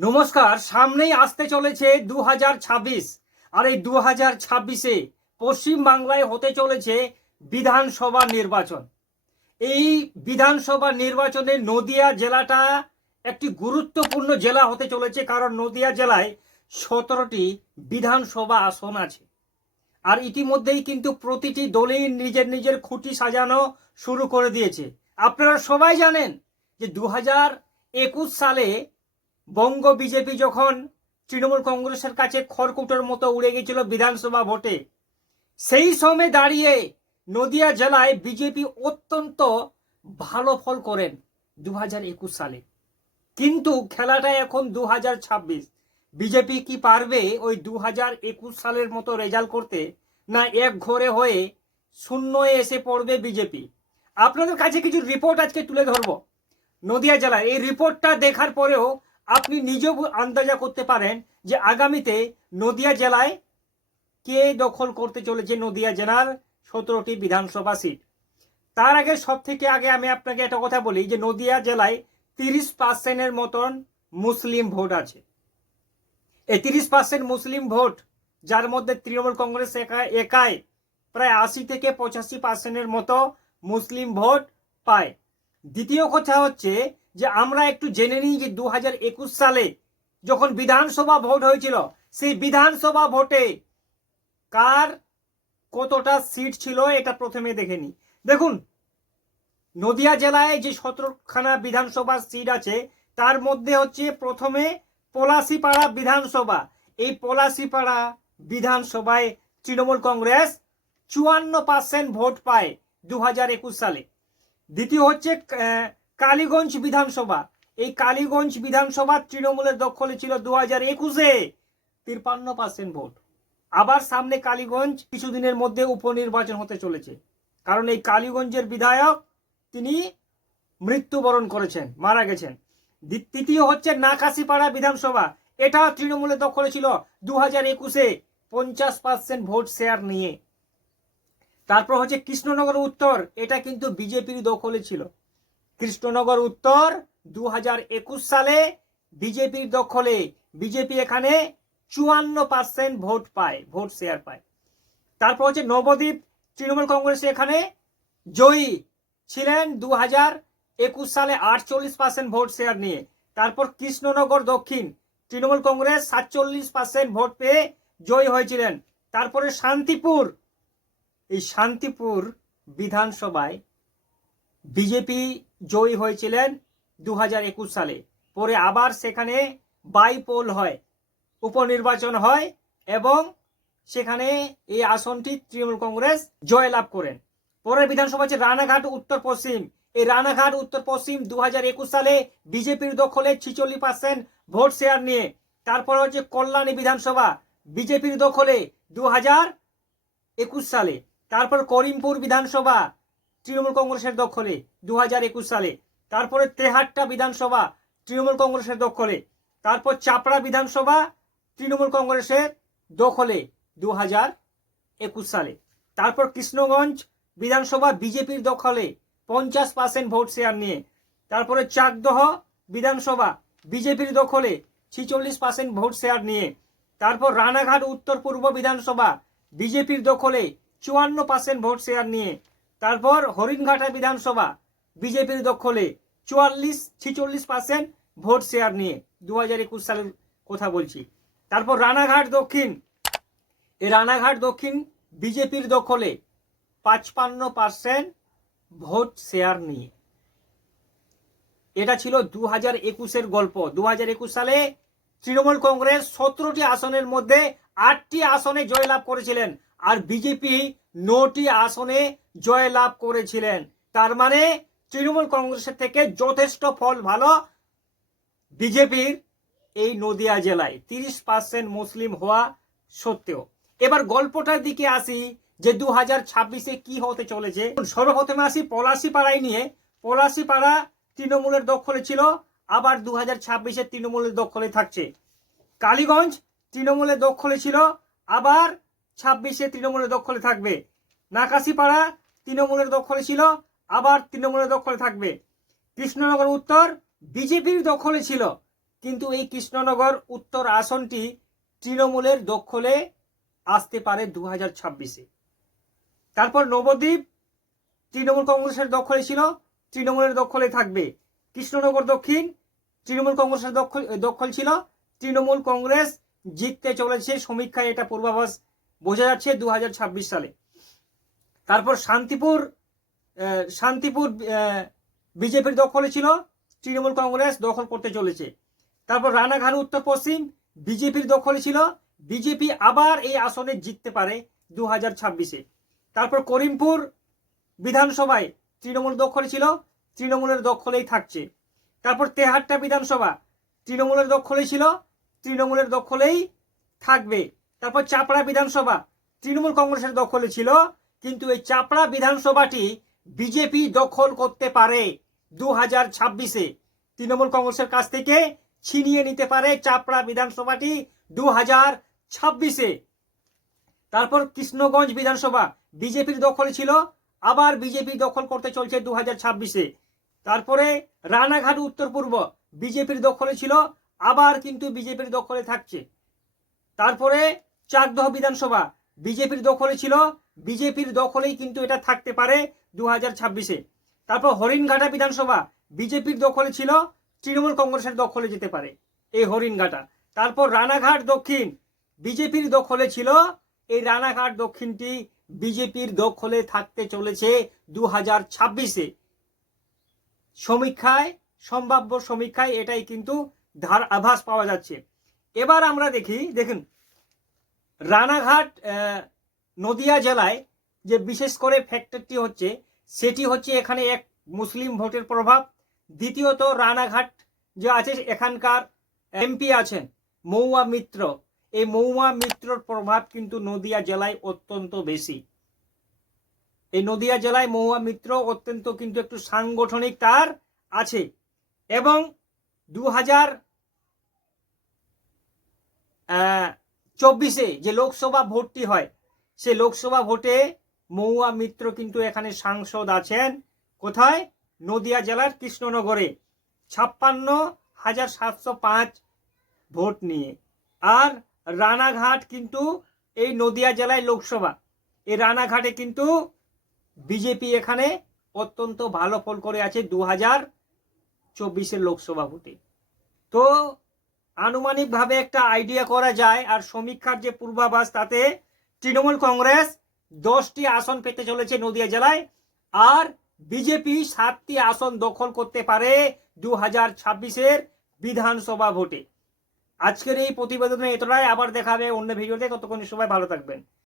নমস্কার, সামনেই আসতে চলেছে দু হাজার ছাব্বিশ আর এই দু হাজার ছাব্বিশে পশ্চিমবাংলায় হতে চলেছে বিধানসভা নির্বাচন। এই বিধানসভা নির্বাচনে নদিয়া জেলাটা একটি গুরুত্বপূর্ণ জেলা হতে চলেছে কারণ নদিয়া জেলায় সতেরোটি বিধানসভা আসন আছে। আর ইতিমধ্যেই কিন্তু প্রতিটি দলই নিজের নিজের খুঁটি সাজানো শুরু করে দিয়েছে। আপনারা সবাই জানেন যে দু একুশ সালে বঙ্গ বিজেপি যখন তৃণমূল কংগ্রেসের কাছে খড়কুটোর মতো উড়ে গেছিল বিধানসভা ভোটে, সেই সময় দাঁড়িয়ে নদিয়া জেলায় বিজেপি অত্যন্ত ভালো ফল করেন দু সালে। কিন্তু খেলাটা এখন দু ছাব্বিশ। বিজেপি কি পারবে ওই দু একুশ সালের মতো রেজাল্ট করতে, না এক ঘরে হয়ে শূন্য এসে পড়বে বিজেপি? আপনাদের কাছে কিছু রিপোর্ট আজকে তুলে ধরবো। নদিয়া জেলায় এই রিপোর্টটা দেখার পরেও আপনি নিজেও আন্দাজা করতে পারেন যে আগামীতে নদিয়া জেলায় কে দখল করতে চলেছে নদিয়া জেলার সতেরোটি বিধানসভা সিট। তার আগে সব থেকে আগে আমি আপনাকে একটা কথা বলি যে নদিয়া জেলায় তিরিশ পার্সেন্টের মতন মুসলিম ভোট আছে। এই তিরিশ পার্সেন্ট মুসলিম ভোট, যার মধ্যে তৃণমূল কংগ্রেস একা, একাই প্রায় আশি থেকে পঁচাশি পার্সেন্টের মতো মুসলিম ভোট পায়। দ্বিতীয় কথা হচ্ছে যে আমরা একটু জেনে নিই যে দু সালে যখন বিধানসভা ভোট হয়েছিল, সেই বিধানসভা ভোটে কার কতটা সিট ছিল এটা প্রথমে দেখে নিই। দেখুন, নদিয়া জেলায় যে সতেরোখানা বিধানসভা সিট আছে, তার মধ্যে হচ্ছে প্রথমে পলাশিপাড়া বিধানসভা। এই পলাশিপাড়া বিধানসভায় তৃণমূল কংগ্রেস চুয়ান্ন পার্সেন্ট ভোট পায় দু হাজার একুশ সালে। দ্বিতীয় হচ্ছে কালীগঞ্জ বিধানসভা। এই কালীগঞ্জ বিধানসভা তৃণমূলের দখলে ছিল দু হাজার একুশে। তিরপান্ন পার্সেন্ট ভোট। আবার সামনে কালীগঞ্জ কিছুদিনের মধ্যে উপনির্বাচন হতে চলেছে। কারণ এই কালীগঞ্জের বিধায়ক তিনি মৃত্যুবরণ করেছেন, মারা গেছেন। তৃতীয় হচ্ছে নাকাশিপাড়া বিধানসভা। এটা তৃণমূলের দখলে ছিল দু হাজার একুশে, পঞ্চাশ পার্সেন্ট ভোট শেয়ার নিয়ে। তারপর হচ্ছে কৃষ্ণনগর উত্তর, এটা কিন্তু বিজেপির দখলে ছিল। কৃষ্ণনগর উত্তর দু একুশ সালে বিজেপির দখলে, বিজেপি এখানে চুয়ান্ন পার্সেন্ট ভোট পায়, ভোট শেয়ার পায়। তারপর হচ্ছে নবদ্বীপ, তৃণমূল কংগ্রেস এখানে জয়ী ছিলেন দু হাজার একুশ সালে আটচল্লিশ পার্সেন্ট ভোট শেয়ার নিয়ে। তারপর কৃষ্ণনগর দক্ষিণ, তৃণমূল কংগ্রেস সাতচল্লিশ পার্সেন্ট ভোট পেয়ে জয়ী হয়েছিলেন। তারপরে শান্তিপুর, এই শান্তিপুর বিধানসভায় বিজেপি জয়ী হয়েছিলেন দু সালে। পরে আবার সেখানে বাইপোল হয়, উপনির্বাচন হয় এবং সেখানে এই আসনটি তৃণমূল কংগ্রেস জয়লাভ করেন। পরের বিধানসভা হচ্ছে রানাঘাট উত্তর পশ্চিম এই রানাঘাট উত্তর পশ্চিম দু সালে বিজেপির দখলে ছিচল্লিশ পার্সেন্ট ভোট শেয়ার নিয়ে। তারপর হচ্ছে কল্যাণী বিধানসভা, বিজেপির দখলে দু সালে। তারপর করিমপুর বিধানসভা তৃণমূল কংগ্রেসের দখলে দু একুশ সালে। তারপরে তেহাট্টা বিধানসভা তৃণমূল কংগ্রেসের দখলে। তারপর চাপড়া বিধানসভা তৃণমূল কংগ্রেসের দখলে দু হাজার একুশ সালে। তারপর কৃষ্ণগঞ্জ বিধানসভা বিজেপির দখলে পঞ্চাশ পার্সেন্ট ভোট শেয়ার নিয়ে। তারপরে চাকদহ বিধানসভা বিজেপির দখলে ছিচল্লিশ পার্সেন্ট ভোট শেয়ার নিয়ে। তারপর রানাঘাট উত্তর পূর্ব বিধানসভা বিজেপির দখলে চুয়ান্ন পার্সেন্ট ভোট শেয়ার নিয়ে। তারপর হরিণঘাটা বিধানসভা, বিজেপির দখলে চুয়াল্লিশ, ছিচল্লিশ পার্সেন্ট ভোট শেয়ার নিয়ে দু হাজার একুশ সালের কথা বলছি। তারপর রানাঘাট দক্ষিণ এই রানাঘাট দক্ষিণ বিজেপির দখলে পাঁচপান্ন পার্সেন্ট ভোট শেয়ার নিয়ে। এটা ছিল দু হাজার একুশের গল্প। দু হাজার একুশ সালে তৃণমূল কংগ্রেস সতেরোটি আসনের মধ্যে আটটি আসনে জয়লাভ করেছিলেন। আর বিজেপি নটি আসনে জয়লাভ করেছিলেন। তার মানে তৃণমূল কংগ্রেসের থেকে যথেষ্ট ফল ভালো বিজেপির এই নদিয়া জেলায়। তিরিশ পার্সেন্ট মুসলিম হওয়া সত্ত্বেও। এবার গল্পটার দিকে আসি যে দু হাজার ছাব্বিশে কি হতে চলেছে। সর্বপ্রথমে আসি পলাশি পাড়ায় নিয়ে। পলাশি পাড়া তৃণমূলের দখলে ছিল, আবার দু হাজার ছাব্বিশে তৃণমূলের দখলে থাকছে। কালীগঞ্জ তৃণমূলের দখলে ছিল, আবার ছাব্বিশে তৃণমূলের দখলে থাকবে। নাকাশিপাড়া তৃণমূলের দখলে ছিল, আবার তৃণমূলের দখলে থাকবে। কৃষ্ণনগর উত্তর বিজেপির দখলে ছিল, কিন্তু এই কৃষ্ণনগর উত্তর আসনটি তৃণমূলের দখলে আসতে পারে দু হাজার ছাব্বিশে। তারপর নবদ্বীপ তৃণমূল কংগ্রেসের দখলে ছিল, তৃণমূলের দখলে থাকবে। কৃষ্ণনগর দক্ষিণ তৃণমূল কংগ্রেসের দখল দখল ছিল, তৃণমূল কংগ্রেস জিততে চলেছে সমীক্ষায়, এটা পূর্বাভাস বোঝা যাচ্ছে দু হাজার ছাব্বিশ সালে। তারপর শান্তিপুর শান্তিপুর বিজেপির দখলে ছিল, তৃণমূল কংগ্রেস দখল করতে চলেছে। তারপর রানাঘাট, উত্তর পশ্চিম, বিজেপির দখলে ছিল, বিজেপি আবার এই আসনে জিততে পারে দু হাজার ছাব্বিশে। তারপর করিমপুর বিধানসভায় তৃণমূল দখলে ছিল, তৃণমূলের দখলেই থাকছে। তারপর তেহাট্টা বিধানসভা, তৃণমূলের দখলে ছিল, তৃণমূলের দখলেই থাকবে। তারপর চাপড়া বিধানসভা। তৃণমূল কংগ্রেসের দখলে ছিল, কিন্তু এই চাপড়া বিধানসভাটি বিজেপি দখল করতে পারে দু হাজার ছাব্বিশে। তৃণমূল কংগ্রেসের কাছ থেকে ছিনিয়ে নিতে পারে চাপড়া বিধানসভাটি দু হাজার ছাব্বিশে। তারপর কৃষ্ণগঞ্জ বিধানসভা বিজেপির দখলে ছিল, আবার বিজেপি দখল করতে চলছে দু হাজার ছাব্বিশে। তারপরে রানাঘাট উত্তর পূর্ব বিজেপির দখলে ছিল, আবার কিন্তু বিজেপির দখলে থাকছে। তারপরে চাকদহ বিধানসভা। বিজেপির দখলে ছিল। বিজেপির দখলেই কিন্তু এটা থাকতে পারে দু হাজার ছাব্বিশে। তারপর হরিণঘাটা বিধানসভা, বিজেপির দখলে ছিল। তৃণমূল কংগ্রেসের দখলে যেতে পারে এই হরিণঘাটা। তারপর রানাঘাট দক্ষিণ, বিজেপির দখলে ছিল। এই রানাঘাট দক্ষিণটি বিজেপির দখলে থাকতে চলেছে দু হাজার ছাব্বিশে। সমীক্ষায়, সম্ভাব্য সমীক্ষায় এটাই কিন্তু ধার আভাস পাওয়া যাচ্ছে। এবার আমরা দেখি, দেখুন রানাঘাট নদিয়া জেলায় যে বিশেষ করে ফ্যাক্টরটি হচ্ছে, সেটি হচ্ছে এখানে এক মুসলিম ভোটের প্রভাব। দ্বিতীয়ত, রানাঘাট যে আছে, এখানকার এমপি আছেন মৌয়া মিত্র। এই মৌয়া মিত্রর প্রভাব কিন্তু নদিয়া জেলায় অত্যন্ত বেশি। এই নদিয়া জেলায় মৌয়া মিত্র অত্যন্ত কিন্তু একটু সাংগঠনিক তার আছে এবং দু হাজার চব্বিশে যে লোকসভা ভোটটি হয়, সে লোকসভা ভোটে মৌয়া মিত্র কিন্তু এখানে সাংসদ আছেন। কোথায়? নদিয়া জেলার কৃষ্ণনগরে। ছাপ্পান্ন হাজার সাতশো পাঁচ ভোট নিয়ে। আর রানাঘাট কিন্তু এই নদিয়া জেলায় লোকসভা। এই রানাঘাটে কিন্তু বিজেপি এখানে অত্যন্ত ভালো ফল করে আছে দু হাজার চব্বিশের লোকসভা ভোটে। তো আনুমানিকভাবে একটা আইডিয়া করা যায় আর সমীক্ষার যে পূর্বাভাস, তাতে তৃণমূল কংগ্রেস দশটি আসন পেতে চলেছে নদিয়া জেলায় আর বিজেপি সাতটি আসন দখল করতে পারে দু হাজার ছাব্বিশের বিধানসভা ভোটে। আজকের এই প্রতিবেদনে এতটাই। আবার দেখাবে অন্য ভিডিওতে। ততক্ষণ সবাই ভালো থাকবেন।